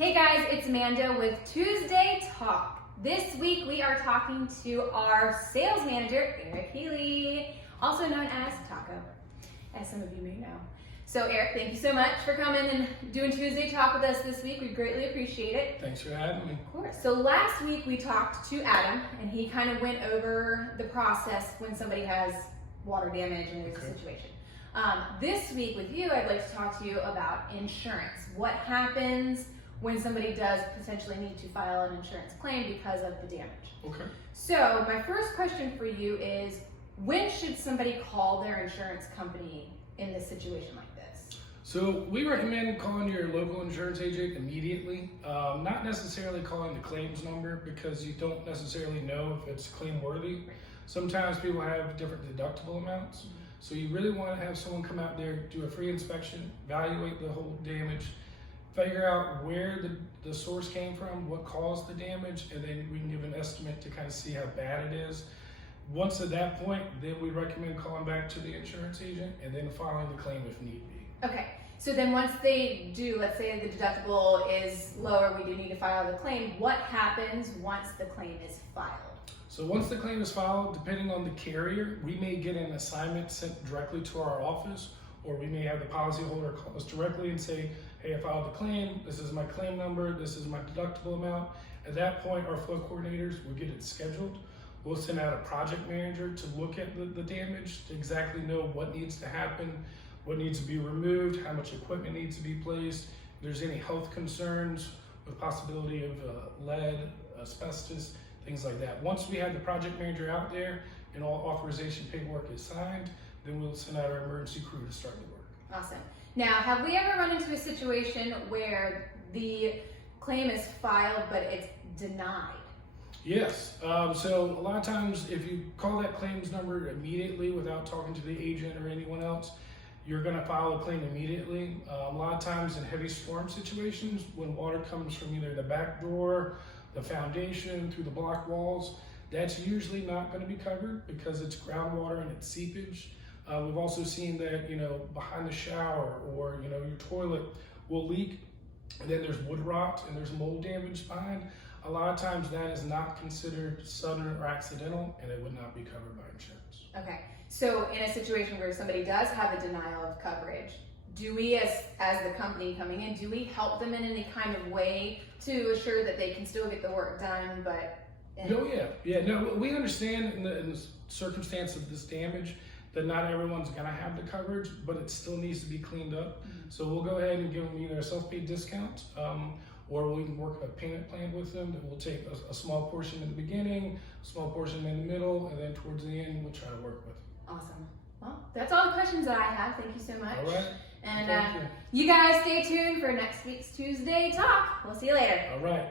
Hey guys, it's Amanda with Tuesday Talk. This week we are talking to our sales manager, Eric Healy, also known as Taco, as some of you may know. So Eric, thank you so much for coming and doing Tuesday Talk with us this week. We greatly appreciate it. Thanks for having me. Of course. So last week we talked to Adam and he kind of went over the process when somebody has water damage and there's a situation. This week with you, I'd like to talk to you about insurance. What happens when somebody does potentially need to file an insurance claim because of the damage? Okay. So my first question for you is, when should somebody call their insurance company in this situation like this? So we recommend calling your local insurance agent immediately, not necessarily calling the claims number because you don't necessarily know if it's claim worthy. Sometimes people have different deductible amounts. So you really want to have someone come out there, do a free inspection, evaluate the whole damage, figure out where the source came from, what caused the damage, and then we can give an estimate to kind of see how bad it is. Once at that point, then we recommend calling back to the insurance agent and then filing the claim if need be. Okay, so then once they do, let's say the deductible is lower, we do need to file the claim. What happens once the claim is filed? So once the claim is filed, depending on the carrier, we may get an assignment sent directly to our office, or we may have the policyholder call us directly and say, hey, I filed the claim, this is my claim number, this is my deductible amount. At that point, our flow coordinators will get it scheduled. We'll send out a project manager to look at the damage, to exactly know what needs to happen, what needs to be removed, how much equipment needs to be placed, if there's any health concerns with possibility of lead, asbestos, things like that. Once we have the project manager out there and all authorization paperwork is signed, then we'll send out our emergency crew to start the work. Awesome. Now, have we ever run into a situation where the claim is filed but it's denied? Yes. So a lot of times if you call that claims number immediately without talking to the agent or anyone else, you're going to file a claim immediately. A lot of times in heavy storm situations, when water comes from either the back door, the foundation, through the block walls, that's usually not going to be covered because it's groundwater and it's seepage. We've also seen that, behind the shower or, your toilet will leak, and then there's wood rot and there's mold damage behind. A lot of times that is not considered sudden or accidental, and it would not be covered by insurance. Okay, so in a situation where somebody does have a denial of coverage, do we, as the company coming in, do we help them in any kind of way to assure that they can still get the work done, but... No, we understand in the circumstance of this damage that not everyone's gonna have the coverage, but it still needs to be cleaned up. So we'll go ahead and give them either a self-paid discount, or we can work a payment plan with them that will take a small portion in the beginning, a small portion in the middle, and then towards the end, we'll try to work with them. Awesome. Well, that's all the questions that I have. Thank you so much. All right. And you guys stay tuned for next week's Tuesday Talk. We'll see you later. All right.